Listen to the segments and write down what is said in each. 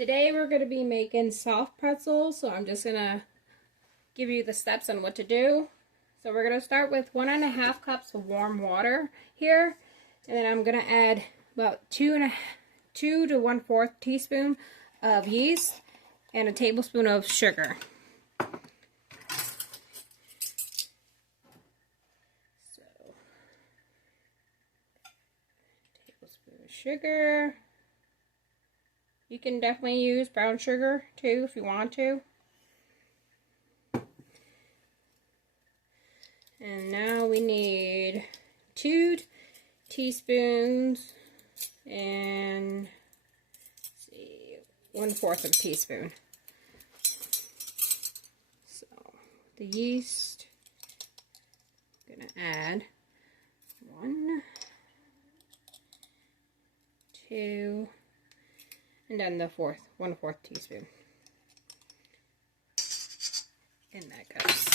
Today we're going to be making soft pretzels, so I'm just going to give you the steps on what to do. So we're going to start with 1.5 cups of warm water here, and then I'm going to add about 2 to 1/4 teaspoon of yeast and a tablespoon of sugar. So, tablespoon of sugar. You can definitely use brown sugar too if you want to. And now we need 2 teaspoons and 1/4 of a teaspoon. So the yeast, I'm gonna add 1, 2, and then the 1/4 teaspoon. And that goes.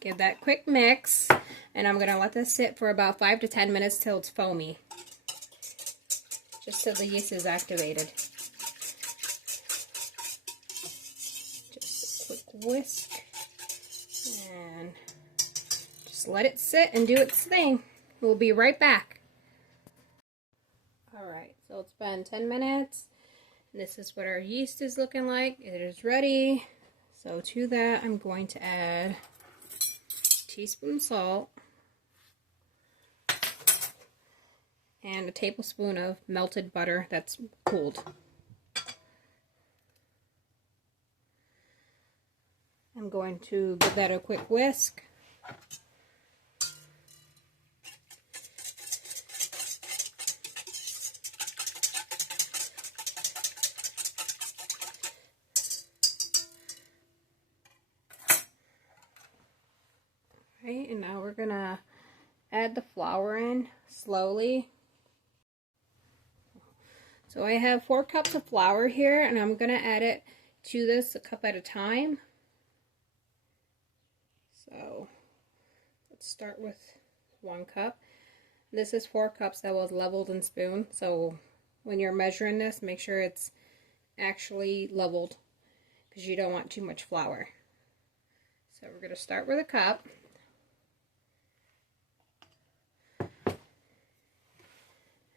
Give that quick mix, and I'm gonna let this sit for about 5 to 10 minutes till it's foamy. Just so the yeast is activated. Just a quick whisk, and just let it sit and do its thing. We'll be right back. Alright, so it's been 10 minutes. And this is what our yeast is looking like. It is ready. So to that, I'm going to add a teaspoon salt and a tablespoon of melted butter that's cooled. I'm going to give that a quick whisk. Okay, and now we're gonna add the flour in slowly. So I have 4 cups of flour here, and I'm gonna add it to this a cup at a time. So let's start with 1 cup. This is 4 cups that was leveled and spoon. So when you're measuring this, make sure it's actually leveled because you don't want too much flour. So we're gonna start with a cup.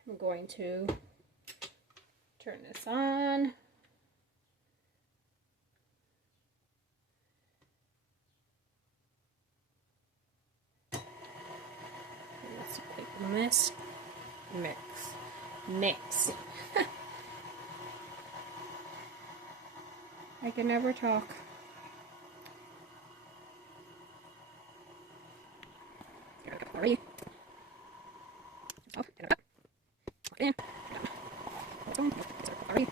I'm going to turn this on. Let's quick mix. I can never talk. Are you? In. Sorry.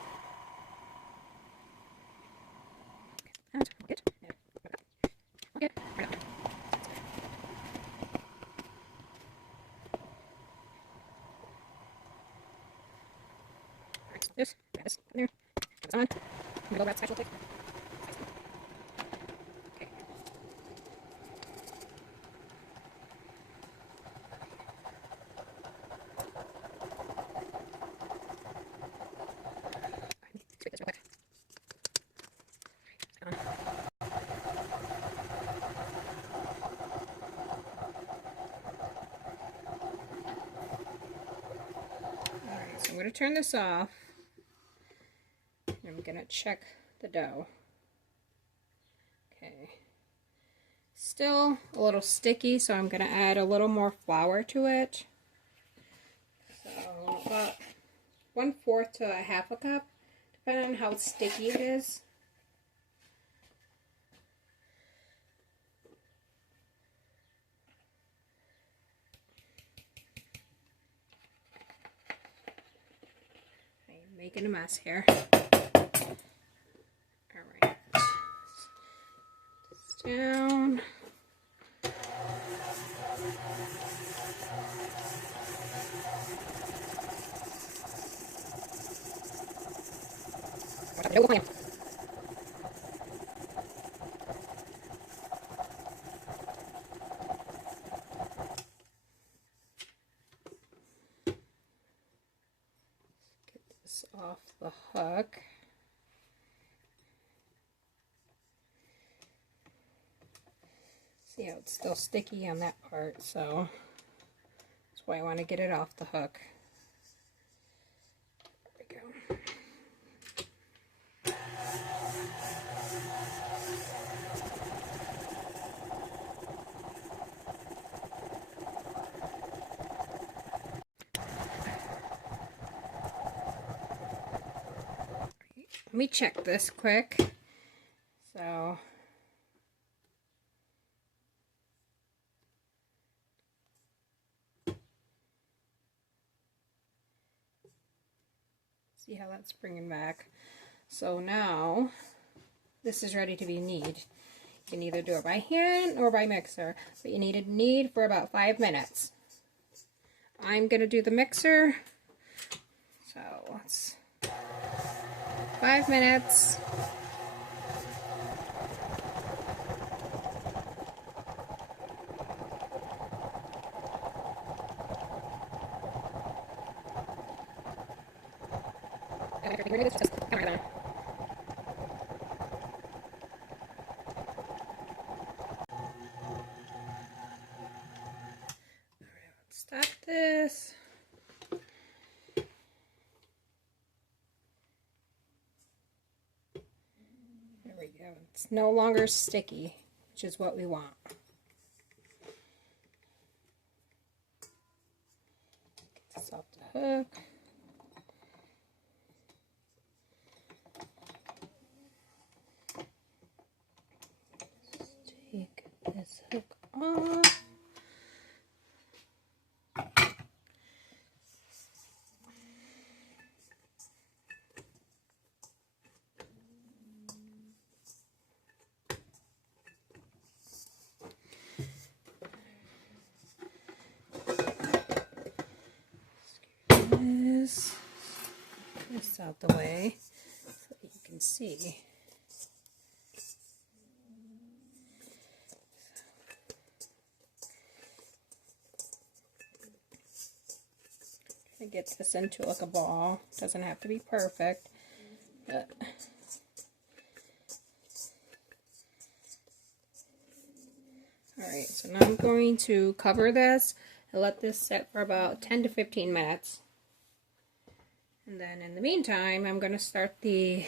And get. Okay. Right up. Alright, this in there. It's on. I'm gonna go grab special quick. Okay. Let's this real quick. Alright, so I'm going to turn this off. I'm going to check the dough. Okay. Still a little sticky, so I'm going to add a little more flour to it. So about 1/4 to 1/2 cup, depending on how sticky it is. I'm making a mess here. Alright. This down. this off the hook. See how it's still sticky on that part, so that's why I want to get it off the hook. There we go. Let me check this quick. So see how that's bringing back. So now this is ready to be kneaded. You can either do it by hand or by mixer, but you need to knead for about 5 minutes. I'm going to do the mixer, so it's 5 minutes. Stop this. There we go. It's no longer sticky, which is what we want. Get this off the hook. Take this hook off. This out the way so that you can see. Try to get this into like a ball. Doesn't have to be perfect, but alright, so now I'm going to cover this and let this sit for about 10 to 15 minutes. And then in the meantime, I'm going to start the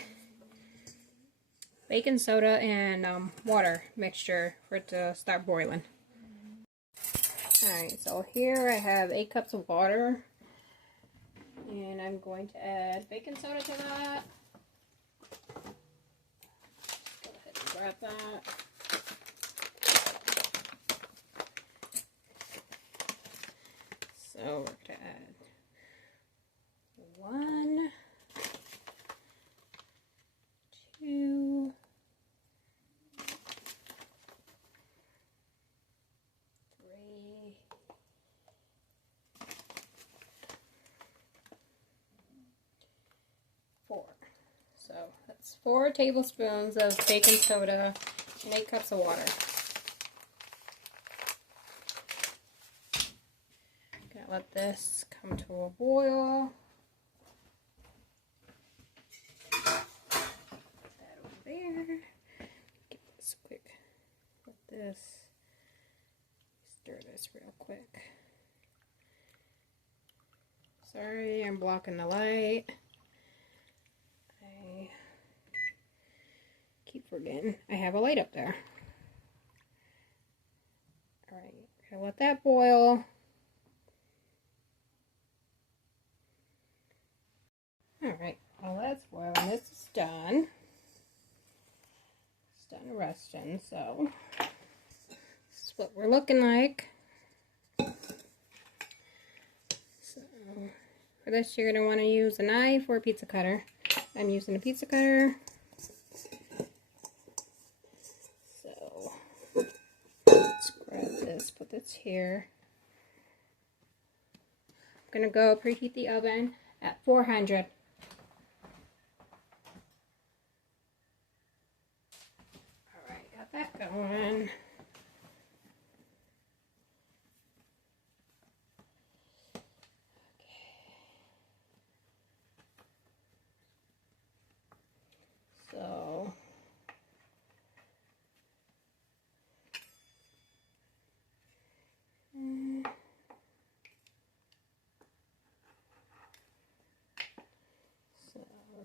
baking soda and water mixture for it to start boiling. Alright, so here I have 8 cups of water. And I'm going to add baking soda to that. Go ahead and grab that. So we're going to add 1, 2, 3, 4. So that's 4 tablespoons of baking soda and 8 cups of water. Gonna let this come to a boil. Get this quick with this. Stir this real quick. Sorry, I'm blocking the light. I keep forgetting I have a light up there. Alright, gonna let that boil. Alright, while that's boiling, this is done. Done resting, so this is what we're looking like. So for this you're going to want to use a knife or a pizza cutter. I'm using a pizza cutter. So let's grab this, put this here. I'm going to go preheat the oven at 400. That going.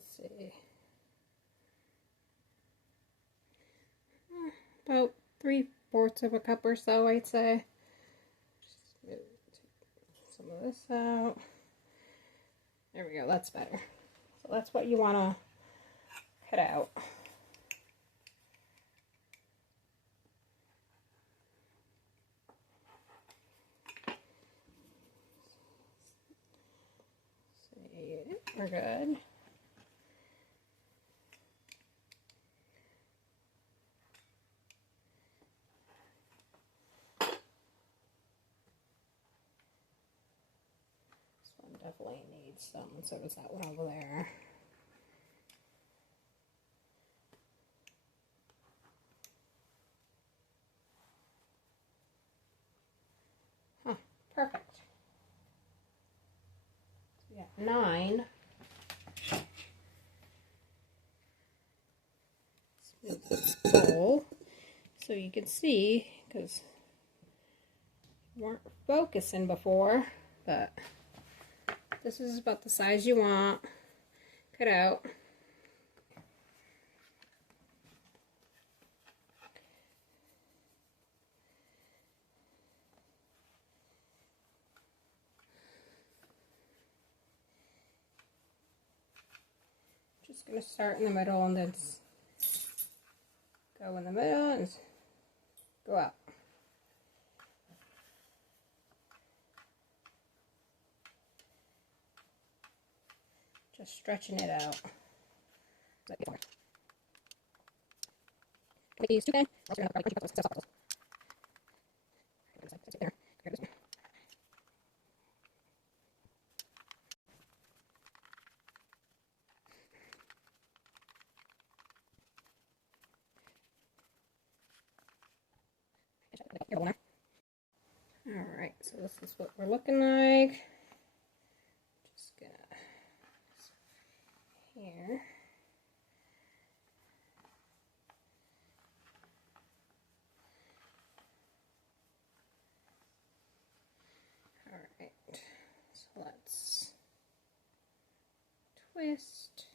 let's see, about 3/4 of a cup or so, I'd say. Just take some of this out. There we go, that's better. So that's what you want to cut out. See, we're good. Definitely needs some, so does that one over there. Huh, perfect. So we got 9. Let's move this bowl so you can see, because you weren't focusing before, but this is about the size you want. Cut out. Just going to start in the middle and then go in the middle and go out. Just stretching it out. Make these 2 big. Alright, so this is what we're looking like. Just gonna here. Alright, so let's twist,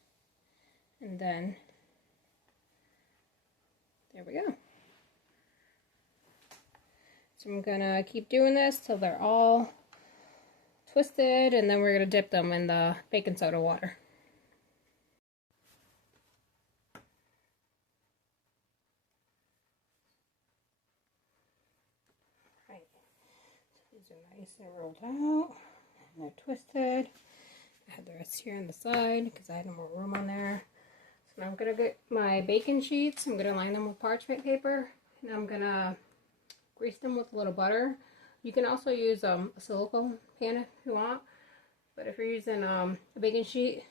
and then there we go. So I'm gonna keep doing this till they're all twisted, and then we're gonna dip them in the baking soda water. Right. So these are nice and rolled out, and they're twisted. I had the rest here on the side because I had no more room on there. So now I'm gonna get my baking sheets. I'm gonna line them with parchment paper, and I'm gonna grease them with a little butter. You can also use a silicone pan if you want, but if you're using a baking sheet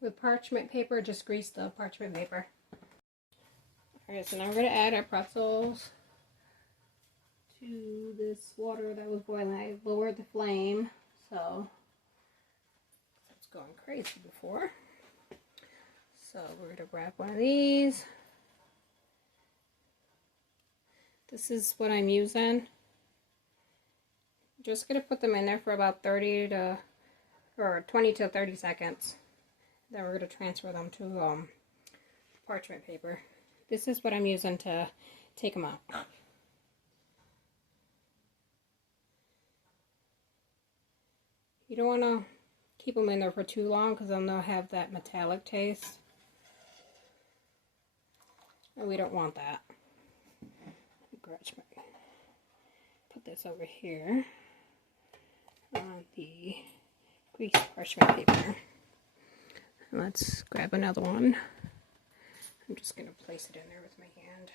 with parchment paper, just grease the parchment paper. Alright, so now we're going to add our pretzels to this water that was boiling. I lowered the flame, so it's going crazy before. So we're going to grab one of these. This is what I'm using. Just going to put them in there for about 20 to 30 seconds. Then we're going to transfer them to parchment paper. This is what I'm using to take them out. You don't want to keep them in there for too long because then they'll have that metallic taste. And we don't want that. Put this over here on the greased parchment paper. And let's grab another one. I'm just going to place it in there with my hand.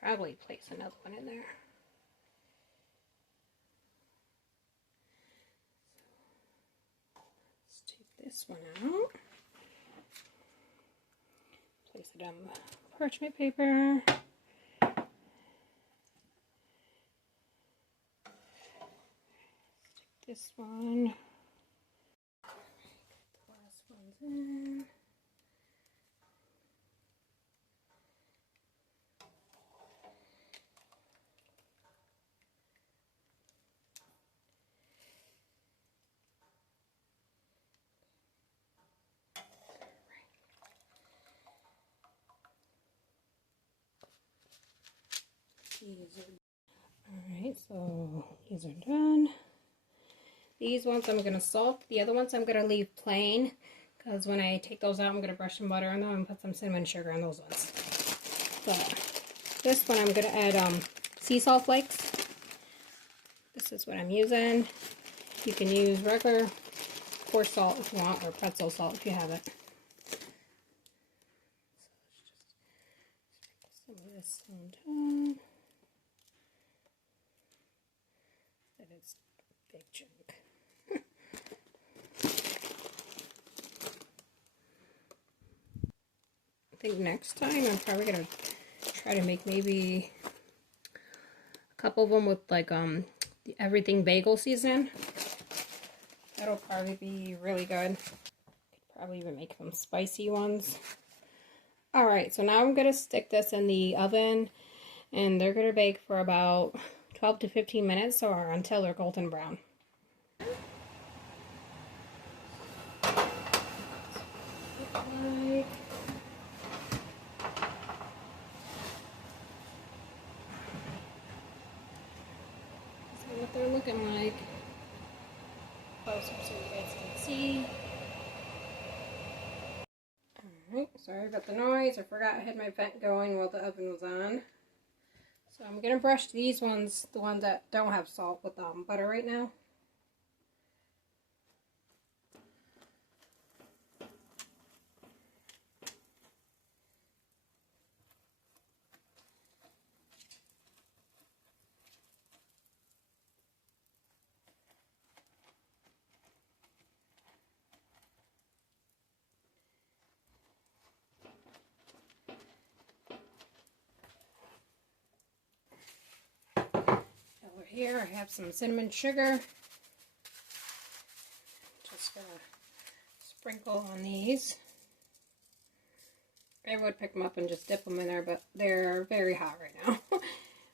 Probably place another one in there. Let's take this one out. Place it on the parchment paper. Stick this one. The last one's in. Alright, so these are done. These ones I'm going to salt. The other ones I'm going to leave plain, because when I take those out, I'm going to brush some butter on them and put some cinnamon sugar on those ones. But this one I'm going to add sea salt flakes. This is what I'm using. You can use regular coarse salt if you want, or pretzel salt if you have it. So let's just sprinkle some of this on top. That is a big chunk. I think next time I'm probably gonna try to make maybe a couple of them with like the everything bagel season. That'll probably be really good. Could probably even make some spicy ones. Alright, so now I'm gonna stick this in the oven, and they're gonna bake for about 12 to 15 minutes or until they're golden brown. What they're looking like. Close up so you guys can see. Alright, sorry about the noise. I forgot I had my vent going while the oven was on. So I'm going to brush these ones, the ones that don't have salt, with butter right now. Over here I have some cinnamon sugar. Just gonna sprinkle on these. I would pick them up and just dip them in there, but they're very hot right now.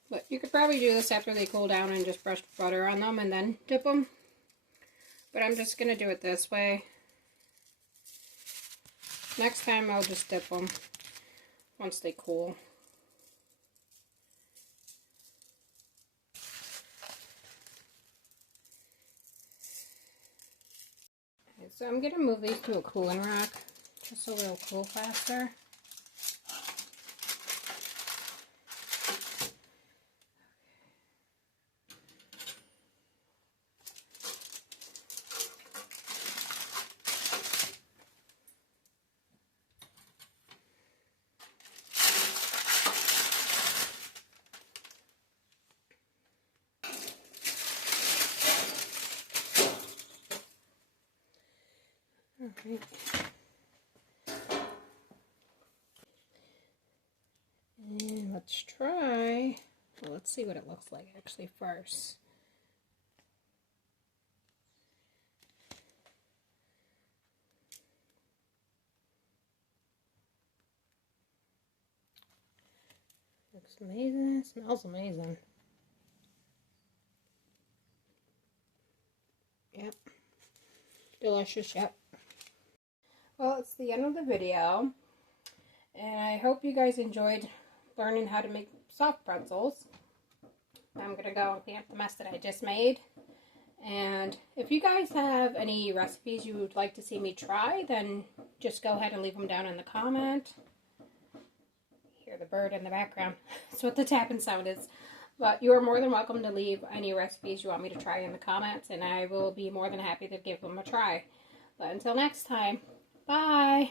But you could probably do this after they cool down and just brush butter on them and then dip them. But I'm just gonna do it this way. Next time I'll just dip them once they cool. So I'm going to move these to a cooling rack just so they'll cool faster. Okay. And let's try, well, let's see what it looks like actually first. Looks amazing, smells amazing. Yep, delicious, yep. Well, it's the end of the video, and I hope you guys enjoyed learning how to make soft pretzels. I'm going to go and clean up the mess that I just made. And if you guys have any recipes you would like to see me try, then just go ahead and leave them down in the comment. Hear the bird in the background. That's what the tapping sound is. But you are more than welcome to leave any recipes you want me to try in the comments, and I will be more than happy to give them a try. But until next time, bye!